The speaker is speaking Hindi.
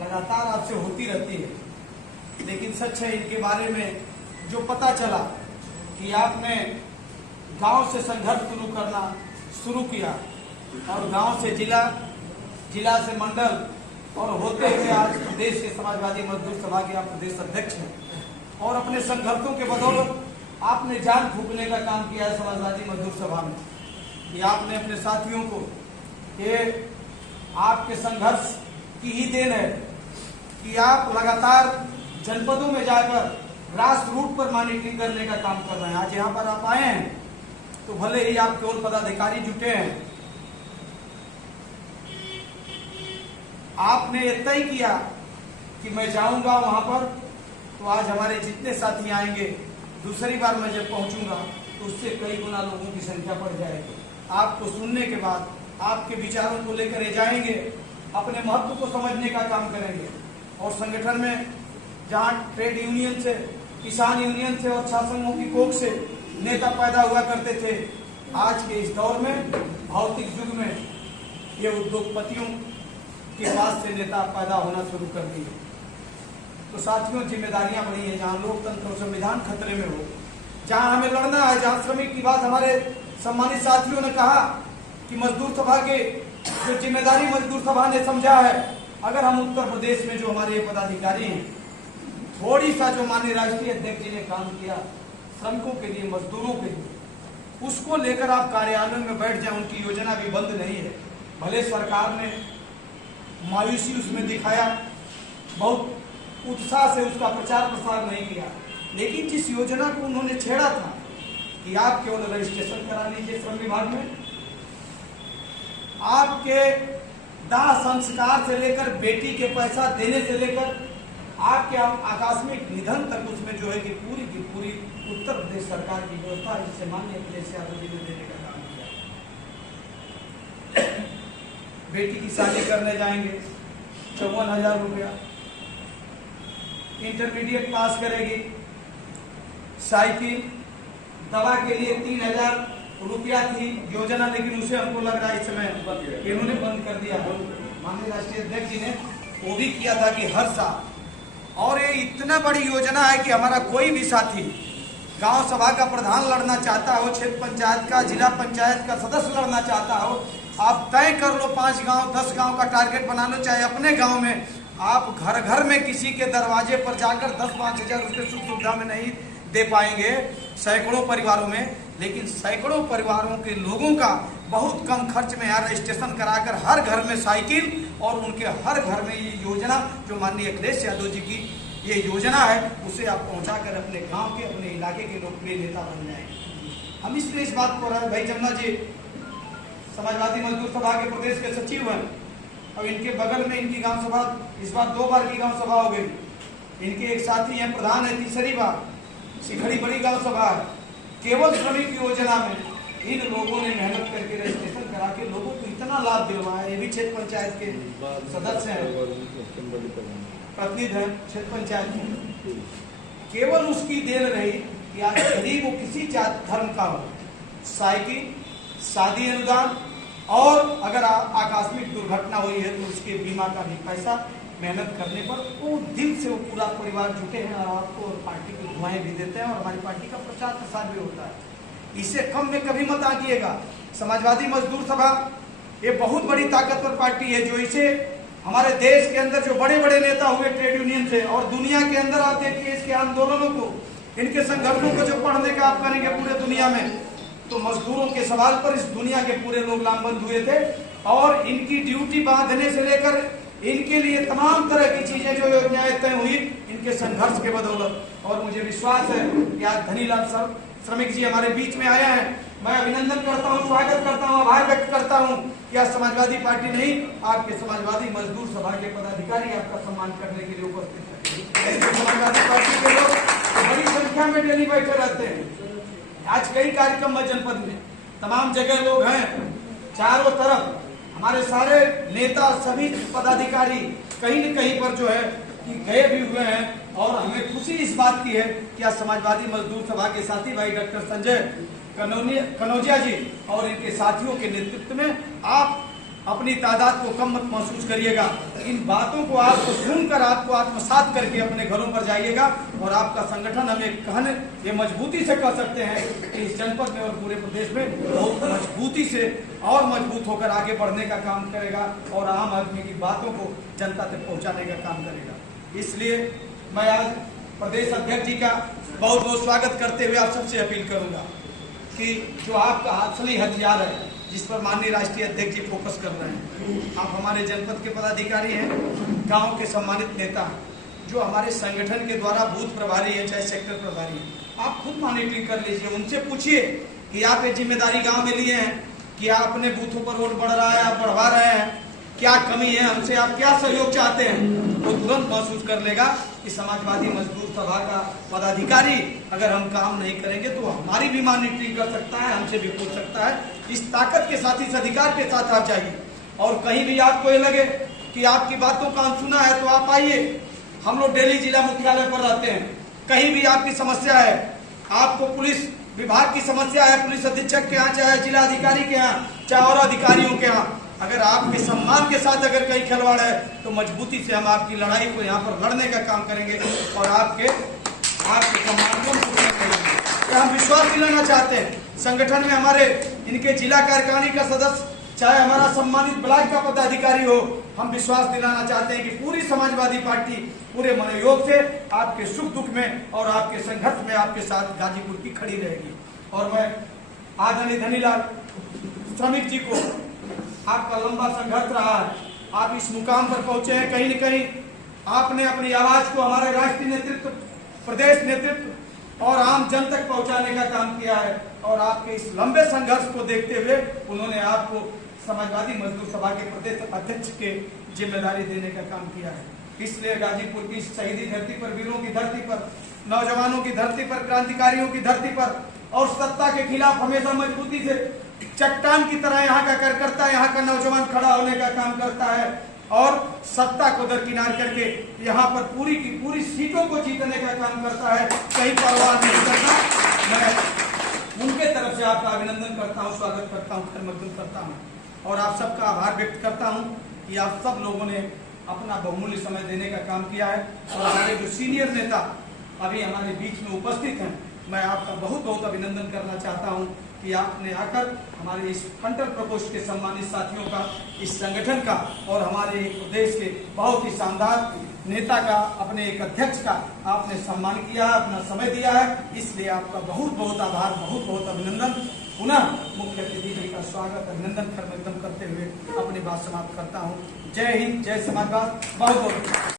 लगातार आपसे होती रहती है, लेकिन सच है इनके बारे में जो पता चला कि आपने गांव से संघर्ष शुरू किया और गांव से जिला, जिला से मंडल और होते हुए आज प्रदेश के समाजवादी मजदूर सभा के आप प्रदेश अध्यक्ष हैं और अपने संघर्षों के बदौलत आपने जान फूंकने का काम किया है समाजवादी मजदूर सभा में। कि आपने अपने साथियों को, ये आपके संघर्ष की ही देन है कि आप लगातार जनपदों में जाकर राष्ट्र रूट पर मॉनिटरिंग करने का काम कर रहे हैं। आज यहाँ पर आप आए हैं तो भले ही आप केवल पदाधिकारी जुटे हैं, आपने ये तय किया कि मैं जाऊंगा वहां पर, तो आज हमारे जितने साथी आएंगे, दूसरी बार मैं जब पहुंचूंगा तो उससे कई गुना लोगों की संख्या बढ़ जाएगी। आपको सुनने के बाद आपके विचारों को लेकर जाएंगे, अपने महत्व को समझने का काम करेंगे और संगठन में जहां ट्रेड यूनियन से, किसान यूनियन से और शासकों की कोख से नेता पैदा हुआ करते थे, आज के इस दौर में भौतिक युग में ये उद्योगपतियों के पास से नेता पैदा होना शुरू कर दिए। तो साथियों, जिम्मेदारियां बड़ी हैं। जहां लोकतंत्र और संविधान खतरे में हो, जहां हमें लड़ना है, जहां श्रमिक की बात हमारे सम्मानित साथियों ने कहा कि मजदूर सभा के जो जिम्मेदारी मजदूर सभा ने समझा है, अगर हम उत्तर प्रदेश में जो हमारे पदाधिकारी हैं, थोड़ी सा जो माननीय राष्ट्रीय अध्यक्ष जी ने काम किया श्रमिकों के लिए, मजदूरों के लिए, उसको लेकर आप कार्यालय में बैठ जाए, उनकी योजना भी बंद नहीं है। भले सरकार ने मायूसी उसमें दिखाया, बहुत उत्साह से उसका प्रचार प्रसार नहीं किया, लेकिन जिस योजना को उन्होंने छेड़ा था कि आप केवल रजिस्ट्रेशन करा लीजिए श्रम विभाग में, आपके दाह संस्कार से लेकर बेटी के पैसा देने से लेकर आपके आकस्मिक निधन तक उसमें जो है कि पूरी की पूरी उत्तर प्रदेश सरकार की व्यवस्था, जिसे माननीय अखिलेश यादव जी ने देने का काम किया। बेटी की शादी करने जाएंगे 54,000 रुपया, इंटरमीडिएट पास करेगी, साइकिल, दवा के लिए 3,000 रुपया थी योजना, लेकिन उसे हमको लग रहा है इस समय इन्होंने बंद कर दिया। माननीय राष्ट्रीय अध्यक्ष जी ने वो भी किया था कि हर साल, और ये इतना बड़ी योजना है कि हमारा कोई भी साथी गांव सभा का प्रधान लड़ना चाहता हो, क्षेत्र पंचायत का, जिला पंचायत का सदस्य लड़ना चाहता हो, आप तय कर लो, 5 गांव 10 गांव का टारगेट बना लो, चाहे अपने गांव में आप घर घर में किसी के दरवाजे पर जाकर 10-5 हजार रुपये सुख सुविधा में नहीं दे पाएंगे सैकड़ों परिवारों में, लेकिन सैकड़ों परिवारों के लोगों का बहुत कम खर्च में यहाँ रजिस्ट्रेशन कराकर हर घर में साइकिल, और उनके हर घर में ये योजना जो माननीय अखिलेश यादव जी की ये योजना है, उसे आप पहुंचाकर अपने गांव के, अपने इलाके के लोकप्रिय नेता बन जाएंगे। हम इसलिए इस बात को रहे, भाई जमुना जी समाजवादी मजदूर सभा के प्रदेश के सचिव हैं, और इनके बगल में इनकी गांव सभा, इस बार 2 बार की गांव सभा हो गई। इनके एक साथी हैं, प्रधान है, तीसरी बार शिखड़ी बड़ी गांव सभा है। केवल श्रमिक योजना में इन लोगों ने मेहनत करके रजिस्ट्रेशन करा के लोगों को इतना लाभ दिलवाया। ये भी क्षेत्र पंचायत के सदस्य हैं, प्रतिनिधि हैं क्षेत्र पंचायत में। केवल उसकी देन रही कि आज गरीब वो किसी जात धर्म का हो, साइकिल, शादी अनुदान, और अगर आकस्मिक दुर्घटना हुई है तो उसके बीमा का भी पैसा मेहनत करने पर वो दिल से वो पूरा परिवार जुटे हैं और आपको और पार्टी की दुआएं भी देते हैं, और हमारी पार्टी का प्रचार प्रसार भी होता है। इससे कम में कभी मत आइएगा। समाजवादी मजदूर सभा ये बहुत बड़ी ताकतवर पार्टी है, जो इसे हमारे देश के अंदर जो बड़े बड़े नेता हुए ट्रेड यूनियन से और दुनिया के अंदर आप देखिए इसके आंदोलनों को, इनके संघर्षों को जो पढ़ने का आप करेंगे पूरे दुनिया में, तो मजदूरों के सवाल पर इस दुनिया के पूरे लोग लामबंद हुए थे, और इनकी ड्यूटी बांधने से लेकर इनके लिए तमाम तरह की चीजें जो योजनाएं तय हुई इनके संघर्ष के बदौलत। और मुझे विश्वास है कि आज धनीलाल श्रमिक जी हमारे बीच में आए हैं, मैं अभिनंदन करता हूं, स्वागत करता हूं, आभार व्यक्त करता हूं कि आज समाजवादी पार्टी नहीं, आपके समाजवादी मजदूर सभा के पदाधिकारी आपका सम्मान करने के लिए उपस्थित है। समाजवादी पार्टी के लोग बड़ी संख्या में डेली बैठे रहते हैं। आज कई कार्यक्रम है जनपद में, तमाम जगह लोग हैं, चारों तरफ हमारे सारे नेता, सभी पदाधिकारी कहीं न कहीं पर जो है कि गए भी हुए हैं, और हमें खुशी इस बात की है कि आज समाजवादी मजदूर सभा के साथी भाई डॉक्टर संजय कनौजिया जी और इनके साथियों के नेतृत्व में आप अपनी तादाद को कम मत महसूस करिएगा। इन बातों को आपको सुनकर आपको आत्मसात करके अपने घरों पर जाइएगा और आपका संगठन हमें कहने ये मजबूती से कह सकते हैं कि इस जनपद में और पूरे प्रदेश में बहुत मजबूती से और मजबूत होकर आगे बढ़ने का काम करेगा और आम आदमी की बातों को जनता तक पहुंचाने का काम करेगा। इसलिए मैं आज प्रदेश अध्यक्ष जी का बहुत बहुत स्वागत करते हुए आप सबसे अपील करूंगा कि जो आपका असली हथियार है, जिस पर माननीय राष्ट्रीय अध्यक्ष जी फोकस कर रहे हैं, आप हमारे जनपद के पदाधिकारी हैं, गांव के सम्मानित नेता हैं, जो हमारे संगठन के द्वारा बूथ प्रभारी है चाहे सेक्टर प्रभारी है, आप खुद मॉनिटरिंग कर लीजिए, उनसे पूछिए कि आप ये जिम्मेदारी गांव में लिए हैं, क्या अपने बूथों पर वोट बढ़ रहा है, आप बढ़वा रहे हैं, क्या कमी है, हमसे आप क्या सहयोग चाहते हैं, वो तुरंत महसूस कर लेगा कि समाजवादी मजदूर सभा का पदाधिकारी अगर हम काम नहीं करेंगे तो हमारी भी मॉनिटरिंग कर सकता है, हमसे भी पूछ सकता है। इस ताकत के साथ, इस अधिकार के साथ आप जाइए और कहीं भी आपको ये लगे कि आपकी बातों का अनसुना है तो आप आइए। हम लोग डेली जिला मुख्यालय पर रहते हैं, कहीं भी आपकी समस्या है, आपको पुलिस विभाग की समस्या है, पुलिस अधीक्षक के यहाँ चाहे जिला अधिकारी के यहाँ चाहे और अधिकारियों के यहाँ, अगर आपके सम्मान के साथ अगर कहीं खिलवाड़ है तो मजबूती से हम आपकी लड़ाई को यहाँ पर लड़ने का काम करेंगे और आपके सम्मान को पूर्ण करेंगे। तो हम विश्वास दिलाना चाहते हैं संगठन में हमारे इनके जिला कार्यकारिणी का सदस्य चाहे हमारा सम्मानित ब्लॉक का पदाधिकारी हो, हम विश्वास दिलाना चाहते हैं कि पूरी समाजवादी पार्टी पूरे मनोयोग से आपके सुख दुख में और आपके संघर्ष में आपके साथ गाजीपुर की खड़ी रहेगी। और मैं आदरणीय धनीलाल श्रमिक जी को, आपका लंबा संघर्ष रहा है, आप इस मुकाम पर पहुंचे हैं, कहीं न कहीं आपने अपनी आवाज को हमारे राष्ट्रीय नेतृत्व, प्रदेश नेतृत्व और आम जन तक पहुंचाने का काम किया है और आपके इस लंबे संघर्ष को देखते हुए उन्होंने आपको समाजवादी मजदूर सभा के प्रदेश अध्यक्ष के जिम्मेदारी देने का काम किया है। इसलिए गाजीपुर की शहीदी धरती पर, वीरों की धरती पर, नौजवानों की धरती पर, क्रांतिकारियों की धरती पर और सत्ता के खिलाफ हमेशा मजबूती से चट्टान की तरह यहाँ का कार्यकर्ता, यहाँ का नौजवान खड़ा होने का काम करता है और सत्ता को दरकिनार करके यहाँ पर पूरी की पूरी सीटों को जीतने का काम करता है, कहीं परवाह नहीं करता। मैं उनके तरफ से आपका अभिनंदन करता हूँ, स्वागत करता हूँ, खैर मकदूम करता हूँ और आप सबका आभार व्यक्त करता हूँ कि आप सब लोगों ने अपना बहुमूल्य समय देने का काम किया है। और हमारे जो सीनियर नेता अभी हमारे बीच में उपस्थित हैं, मैं आपका बहुत बहुत अभिनंदन करना चाहता हूं कि आपने आकर हमारे इस फ्रंटल प्रकोष्ठ के सम्मानित साथियों का, इस संगठन का और हमारे प्रदेश के बहुत ही शानदार नेता का, अपने एक अध्यक्ष का आपने सम्मान किया है, अपना समय दिया है, इसलिए आपका बहुत बहुत आभार, बहुत बहुत अभिनंदन। पुनः मुख्य अतिथि जी का स्वागत, अभिनंदन करते हुए अपनी बात समाप्त करता हूँ। जय हिंद, जय समाजवाद, बहुत बहुत